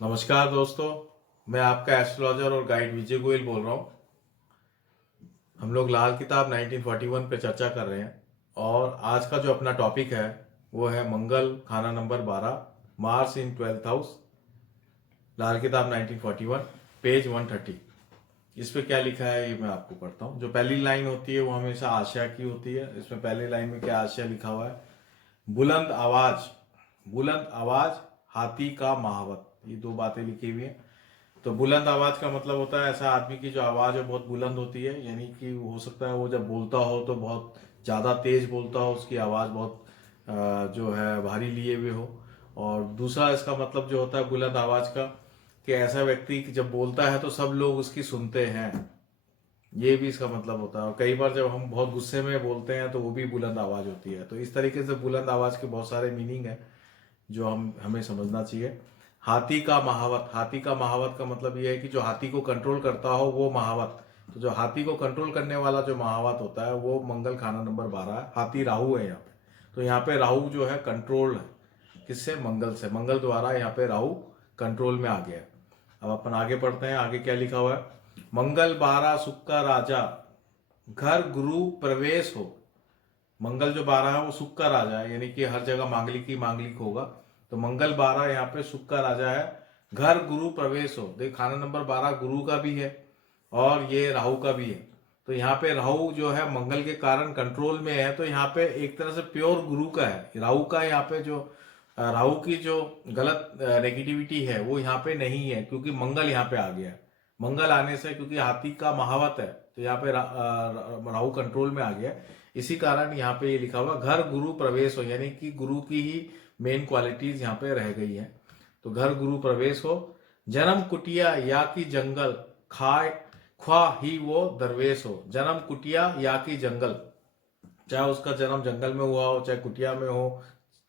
नमस्कार दोस्तों, मैं आपका एस्ट्रोलॉजर और गाइड विजय गोयल बोल रहा हूँ। हम लोग लाल किताब 1941 पे चर्चा कर रहे हैं और आज का जो अपना टॉपिक है वो है मंगल खाना नंबर 12, मार्स इन 12th हाउस, लाल किताब 1941, पेज 130। इस पे क्या लिखा है ये मैं आपको पढ़ता हूँ। जो पहली लाइन होती है वो हमेशा आशा की होती है। इसमें पहली लाइन में क्या आशय लिखा हुआ है? बुलंद आवाज, बुलंद आवाज, हाथी का महावत। ये दो बातें लिखी हुई हैं। तो बुलंद आवाज का मतलब होता है ऐसा आदमी की जो आवाज है बहुत बुलंद होती है, यानी कि हो सकता है वो जब बोलता हो तो बहुत ज्यादा तेज बोलता हो, उसकी आवाज बहुत जो है भारी लिए हुए हो। और दूसरा इसका मतलब जो होता है बुलंद आवाज का, कि ऐसा व्यक्ति कि जब बोलता है तो सब लोग उसकी सुनते हैं, ये भी इसका मतलब होता है। और कई बार जब हम बहुत गुस्से में बोलते हैं तो वो भी बुलंद आवाज होती है। तो इस तरीके से बुलंद आवाज के बहुत सारे मीनिंग है जो हमें समझना चाहिए। हाथी का महावत, हाथी का महावत का मतलब ये है कि जो हाथी को कंट्रोल करता हो वो महावत। तो जो हाथी को कंट्रोल करने वाला जो महावत होता है वो मंगल खाना नंबर 12 है। हाथी राहु है यहाँ पे। तो यहाँ पे राहु जो है कंट्रोल है, किससे? मंगल से। मंगल द्वारा यहाँ पे राहु कंट्रोल में आ गया है। अब अपन आगे पढ़ते हैं, आगे क्या लिखा हुआ है? मंगल 12 सुख का राजा, घर गुरु प्रवेश हो। मंगल जो 12 है वो सुख का राजा है, यानी कि हर जगह मांगलिक ही मांगलिक होगा। तो मंगल 12 यहाँ पे सुख का राजा है, घर गुरु प्रवेश हो। देख, खाना नंबर 12 गुरु का भी है और ये राहु का भी है। तो यहाँ पे राहु जो है मंगल के कारण कंट्रोल में है, तो यहाँ पे एक तरह से प्योर गुरु का है। राहु का यहाँ पे जो राहु की जो गलत नेगेटिविटी है वो यहाँ पे नहीं है, क्योंकि मंगल यहाँ पे आ गया है। मंगल आने से, क्योंकि हाथी का महावत है, तो यहाँ पे राहु कंट्रोल में आ गया है। इसी कारण यहाँ पे ये लिखा हुआ घर गुरु प्रवेश हो, यानी कि गुरु की ही मेन क्वालिटीज यहाँ पे रह गई हैं। तो घर गुरु प्रवेश हो, जन्म कुटिया या की जंगल, खाए ख्वा ही वो दरवेश हो। जन्म कुटिया या की जंगल, चाहे उसका जन्म जंगल में हुआ हो चाहे कुटिया में हो,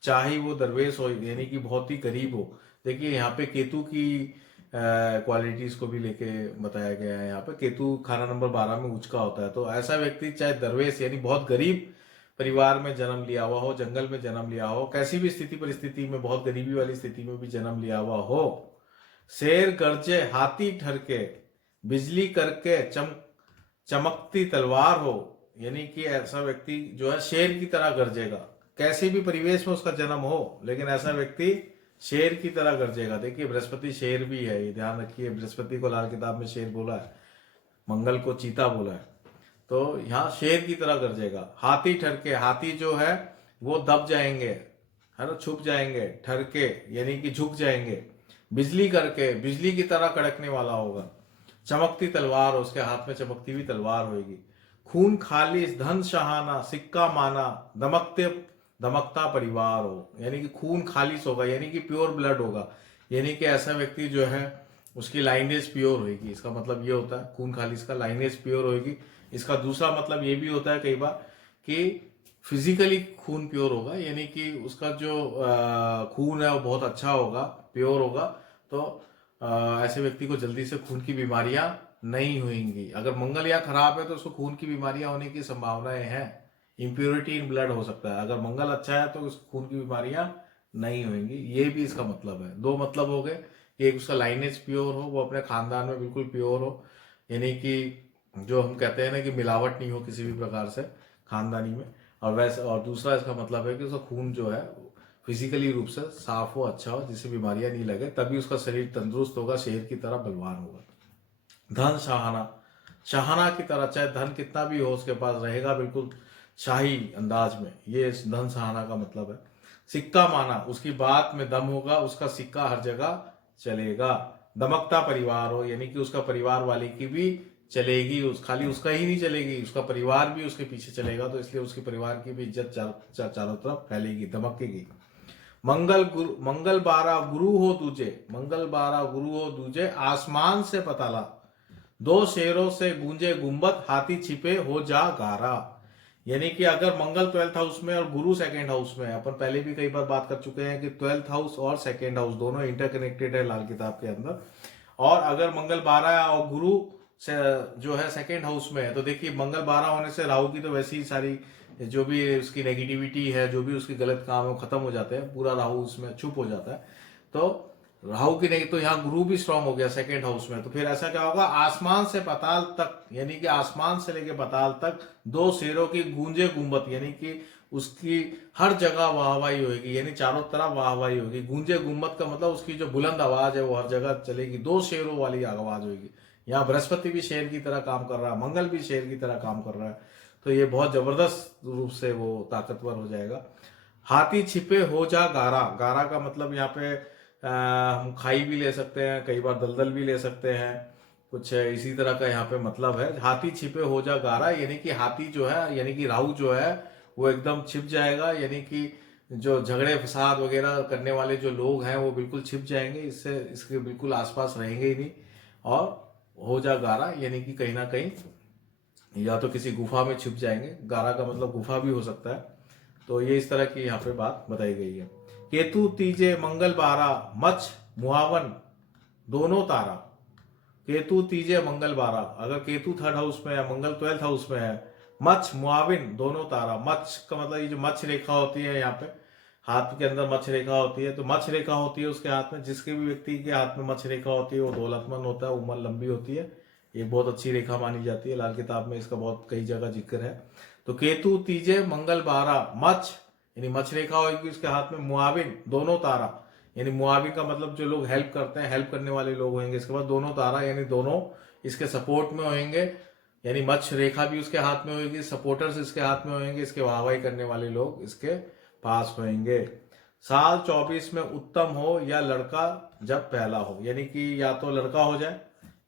चाहे वो दरवेश हो, यानी कि बहुत ही गरीब हो। देखिए यहाँ पे केतु की क्वालिटीज को भी लेके बताया गया है। यहाँ पे केतु खाना नंबर 12 में उच्च का होता है। तो ऐसा व्यक्ति चाहे दरवेश यानी बहुत गरीब परिवार में जन्म लिया हुआ हो, जंगल में जन्म लिया हो, कैसी भी स्थिति परिस्थिति में, बहुत गरीबी वाली स्थिति में भी जन्म लिया हुआ हो, शेर गर्जे हाथी ठरके, बिजली करके चमकती तलवार हो, यानी कि ऐसा व्यक्ति जो है शेर की तरह गरजेगा। कैसे भी परिवेश में उसका जन्म हो, लेकिन ऐसा व्यक्ति शेर की तरह गरजेगा। देखिए बृहस्पति शेर भी है, ये ध्यान रखिए। बृहस्पति को लाल किताब में शेर बोला है, मंगल को चीता बोला है। तो यहाँ शेर की तरह गरजेगा। हाथी ठरके, हाथी जो है वो दब जाएंगे, है ना, छुप जाएंगे। ठरके यानी कि झुक जाएंगे। बिजली करके, बिजली की तरह कड़कने वाला होगा। चमकती तलवार, उसके हाथ में चमकती हुई तलवार होगी। खून खालिस, धन शहाना, सिक्का माना, दमकते दमकता परिवार हो, यानी कि खून खालिस होगा, यानी कि प्योर ब्लड होगा। यानी कि ऐसा व्यक्ति जो है उसकी लाइनेज प्योर होगी। इसका मतलब ये होता है खून खालिस का, लाइनेज प्योर होगी। इसका दूसरा मतलब ये भी होता है कई बार कि फिजिकली खून प्योर होगा, यानी कि उसका जो खून है वो बहुत अच्छा होगा, प्योर होगा। तो ऐसे व्यक्ति को जल्दी से खून की बीमारियां नहीं होंगी। अगर मंगल या खराब है तो उसको खून की बीमारियां होने की संभावनाएं हैं। इम्प्योरिटी इन ब्लड हो सकता है। अगर मंगल अच्छा है तो उसको खून की बीमारियां नहीं होंगी। ये भी इसका मतलब है। दो मतलब हो गए, एक उसका लाइनेज प्योर हो, वो अपने खानदान में बिल्कुल प्योर हो, यानी कि जो हम कहते हैं ना कि मिलावट नहीं हो किसी भी प्रकार से खानदानी में। और वैसे, और दूसरा इसका मतलब है कि उसका खून जो है फिजिकली रूप से साफ हो, अच्छा हो, जिससे बीमारियां नहीं लगे, तभी उसका शरीर तंदुरुस्त होगा, शेर की तरह बलवान होगा। धन शाहाना, शाहाना की तरह, चाहे धन कितना भी हो उसके पास रहेगा बिल्कुल शाही अंदाज में, ये धन शाहाना का मतलब है। सिक्का माना, उसकी बात में दम होगा, उसका सिक्का हर जगह चलेगा। दमकता परिवार हो, यानी कि उसका परिवार वाले की भी चलेगी, उस खाली उसका ही नहीं चलेगी, उसका परिवार भी उसके पीछे चलेगा। तो इसलिए उसके परिवार की भी इज्जत चारों तरफ फैलेगी, दमकेगी। मंगल 12 गुरु हो दूजे, मंगल 12 गुरु हो दूजे, आसमान से पताला, दो शेरों से गूंजे गुंबद, हाथी छिपे हो जा गारा। यानी कि अगर मंगल 12th हाउस में और गुरु सेकंड हाउस में, अपन पहले भी कई बार बात कर चुके हैं कि 12th हाउस और सेकंड हाउस दोनों इंटरकनेक्टेड है लाल किताब के अंदर। और अगर मंगल 12 और गुरु से जो है सेकंड हाउस में है, तो देखिए मंगल 12 होने से राहु की तो वैसी ही सारी जो भी उसकी नेगेटिविटी है, जो भी उसके गलत काम है वो खत्म हो जाते हैं, पूरा राहु उसमें चुप हो जाता है। तो राहु की नहीं तो यहाँ गुरु भी स्ट्रांग हो गया सेकंड हाउस में, तो फिर ऐसा क्या होगा, आसमान से पाताल तक, यानी कि आसमान से लेके पाताल तक दो शेरों की गूंजे गुंबद, यानी कि उसकी हर जगह वाहवाही होगी, यानी चारों तरफ वाहवाही होगी। गूंजे गुंबद का मतलब उसकी जो बुलंद आवाज है वो हर जगह चलेगी, दो शेरों वाली आवाज होगी। यहाँ बृहस्पति भी शेर की तरह काम कर रहा है, मंगल भी शेर की तरह काम कर रहा है, तो ये बहुत जबरदस्त रूप से वो ताकतवर हो जाएगा। हाथी छिपे हो जा गारा, गारा का मतलब यहाँ पे हम खाई भी ले सकते हैं, कई बार दलदल भी ले सकते हैं, कुछ इसी तरह का यहाँ पे मतलब है। हाथी छिपे हो जा गारा, यानी कि हाथी जो है, यानी कि राहु जो है वो एकदम छिप जाएगा, यानी कि जो झगड़े फसाद वगैरह करने वाले जो लोग हैं वो बिल्कुल छिप जाएंगे, इससे इसके बिल्कुल आसपास रहेंगे ही नहीं। और हो जा गारा यानी कि कहीं ना कहीं या तो किसी गुफा में छिप जाएंगे, गारा का मतलब गुफा भी हो सकता है। तो ये इस तरह की यहाँ पे बात बताई गई है। केतु तीजे मंगल बारा, मच्छ मुहावन दोनों तारा। केतु तीजे मंगल बारा, अगर केतु थर्ड हाउस में है, मंगल 12th हाउस में है, मच्छ मुआविन दोनों तारा। मच्छ का मतलब ये जो मच्छ रेखा होती है यहाँ पे, हाथ के अंदर मच्छ रेखा होती है, तो मच्छ रेखा होती है उसके हाथ में, जिसके भी व्यक्ति के हाथ में मच्छ रेखा होती है वो दौलतमंद होता है, उम्र लंबी होती है। ये बहुत अच्छी रेखा मानी जाती है, लाल किताब में इसका बहुत कई जगह जिक्र है। तो केतु तीजे मंगल बारा, मच्छ यानी मच्छ रेखा होगी उसके हाथ में, मुआविन दोनों तारा, यानी मुआविन का मतलब जो लोग हेल्प करते हैं, हेल्प करने वाले लोग होंगे। इसके बाद दोनों तारा यानी दोनों इसके सपोर्ट में होंगे, यानी मच्छ रेखा भी उसके हाथ में होगी, सपोर्टर्स इसके हाथ में होंगे, इसके वाहवाही करने वाले लोग इसके पास होंगे। साल 24 में उत्तम हो या लड़का जब पहला हो, यानी कि या तो लड़का हो जाए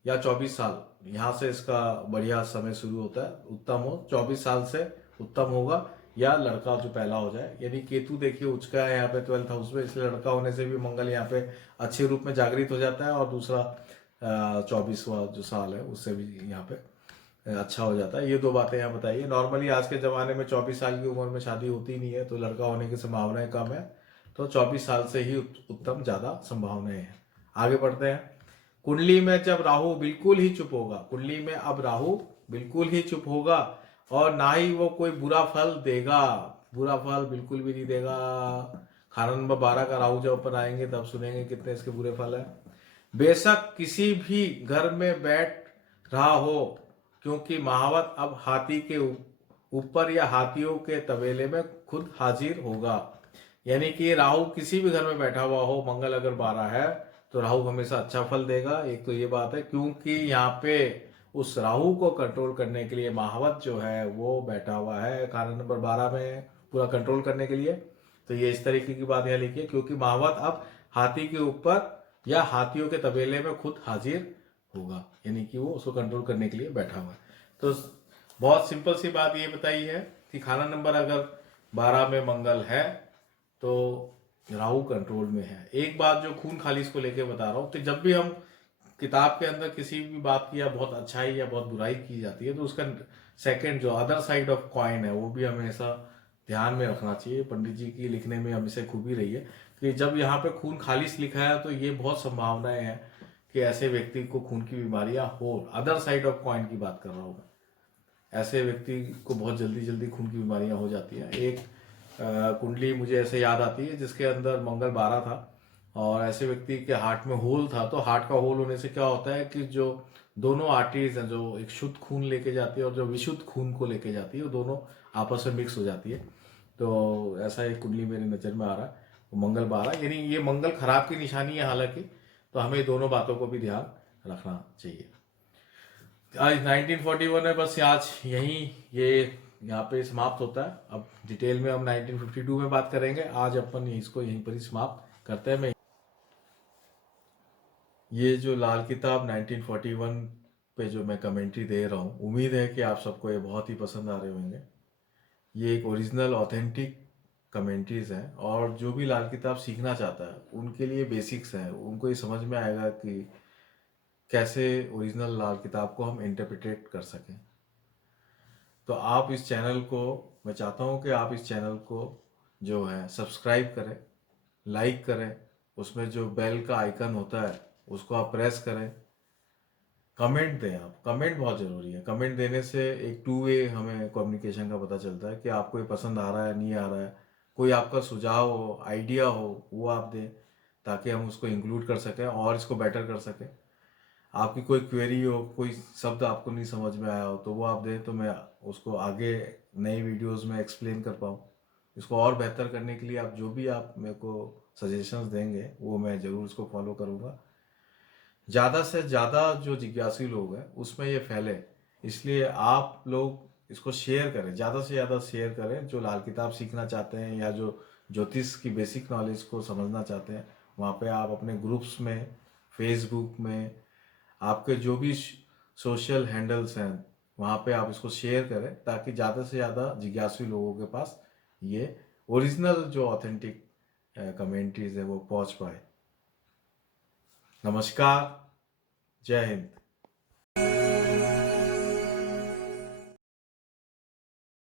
या 24 साल, यहाँ से इसका बढ़िया समय शुरू होता है। उत्तम हो 24 साल से उत्तम होगा, या लड़का जो पहला हो जाए। यानी केतु देखिए उचका है यहाँ पे 12th हाउस में, इसलिए लड़का होने से भी मंगल यहाँ पे अच्छे रूप में जागृत हो जाता है, और दूसरा 24वां जो साल है उससे भी यहाँ पे अच्छा हो जाता है। ये दो बातें यहाँ बताइए। नॉर्मली आज के ज़माने में 24 साल की उम्र में शादी होती नहीं है, तो लड़का होने की संभावनाएं कम है, तो 24 साल से ही उत्तम ज़्यादा संभावनाएं हैं। आगे बढ़ते हैं। कुंडली में जब राहु बिल्कुल ही चुप होगा, कुंडली में अब राहु बिल्कुल ही चुप होगा, और ना ही वो कोई बुरा फल देगा, बुरा फल बिल्कुल भी नहीं देगा। खाना नंबर 12 का राहु जब अपन आएंगे तब सुनेंगे कितने इसके बुरे फल है। बेशक किसी भी घर में बैठ रहा हो, क्योंकि महावत अब हाथी के ऊपर या हाथियों के तबेले में खुद हाजिर होगा। यानी कि राहु किसी भी घर में बैठा हुआ हो, मंगल अगर 12 है तो राहु हमेशा अच्छा फल देगा। एक तो ये बात है, क्योंकि यहाँ पे उस राहु को कंट्रोल करने के लिए महावत जो है वो बैठा हुआ है कारण नंबर 12 में, पूरा कंट्रोल करने के लिए। तो ये इस तरीके की बात यहाँ लिखी है, क्योंकि महावत अब हाथी के ऊपर या हाथियों के तबेले में खुद हाजिर होगा, यानी कि वो उसको कंट्रोल करने के लिए बैठा हुआ है। तो बहुत सिंपल सी बात ये बताई है कि खाना नंबर अगर 12 में मंगल है तो राहु कंट्रोल में है। एक बात जो खून खालिश को लेके बता रहा हूँ, तो जब भी हम किताब के अंदर किसी भी बात की या बहुत अच्छाई या बहुत बुराई की जाती है, तो उसका सेकंड जो अदर साइड ऑफ कॉइन है वो भी हमेशा ध्यान में रखना चाहिए। पंडित जी की लिखने में हमेशा खूबी रही है कि जब यहाँ पे खून खालिश लिखा है तो ये बहुत संभावनाएं हैं कि ऐसे व्यक्ति को खून की बीमारियां हो। अदर साइड ऑफ कॉइन की बात कर रहा हूँ, ऐसे व्यक्ति को बहुत जल्दी जल्दी खून की बीमारियां हो जाती हैं। एक कुंडली मुझे ऐसे याद आती है जिसके अंदर मंगल 12 था, और ऐसे व्यक्ति के हार्ट में होल था। तो हार्ट का होल होने से क्या होता है कि जो दोनों आर्टरीज हैं, जो एक शुद्ध खून लेके जाती है और जो विशुद्ध खून को लेके जाती है, वो दोनों आपस में मिक्स हो जाती है। तो ऐसा एक कुंडली मेरी नज़र में आ रहा है, मंगल 12, यानी ये मंगल खराब की निशानी है हालांकि, तो हमें दोनों बातों को भी ध्यान रखना चाहिए। आज 1941 है, बस आज यहीं ये यहाँ पे समाप्त होता है। अब डिटेल में हम 1952 में बात करेंगे, आज अपन इसको यहीं पर ही समाप्त करते हैं। मैं ये जो लाल किताब 1941 पे जो मैं कमेंट्री दे रहा हूँ, उम्मीद है कि आप सबको ये बहुत ही पसंद आ रहे होंगे। ये एक ओरिजिनल ऑथेंटिक कमेंट्रीज हैं, और जो भी लाल किताब सीखना चाहता है उनके लिए बेसिक्स हैं, उनको ये समझ में आएगा कि कैसे ओरिजिनल लाल किताब को हम इंटरप्रिटेट कर सकें। तो आप इस चैनल को, मैं चाहता हूँ कि आप इस चैनल को जो है सब्सक्राइब करें, लाइक करें, उसमें जो बेल का आइकन होता है उसको आप प्रेस करें, कमेंट दें। आप कमेंट बहुत ज़रूरी है, कमेंट देने से एक टू वे हमें कम्युनिकेशन का पता चलता है कि आपको ये पसंद आ रहा है नहीं आ रहा है। कोई आपका सुझाव हो, आइडिया हो, वो आप दें। ताकि हम उसको इंक्लूड कर सकें और इसको बेटर कर सकें। आपकी कोई क्वेरी हो, कोई शब्द आपको नहीं समझ में आया हो, तो वो आप दें तो मैं उसको आगे नई वीडियोस में एक्सप्लेन कर पाऊँ। इसको और बेहतर करने के लिए आप जो भी आप मेरे को सजेशंस देंगे वो मैं ज़रूर उसको फॉलो करूँगा। ज़्यादा से ज़्यादा जो जिज्ञासु लोग हैं उसमें ये फैले, इसलिए आप लोग इसको शेयर करें, ज़्यादा से ज़्यादा शेयर करें। जो लाल किताब सीखना चाहते हैं या जो ज्योतिष की बेसिक नॉलेज को समझना चाहते हैं, वहाँ पे आप अपने ग्रुप्स में, फेसबुक में, आपके जो भी सोशल हैंडल्स हैं वहाँ पे आप इसको शेयर करें, ताकि ज़्यादा से ज़्यादा जिज्ञासु लोगों के पास ये ओरिजिनल जो ऑथेंटिक कमेंट्रीज है वो पहुँच पाए। नमस्कार, जय हिंद।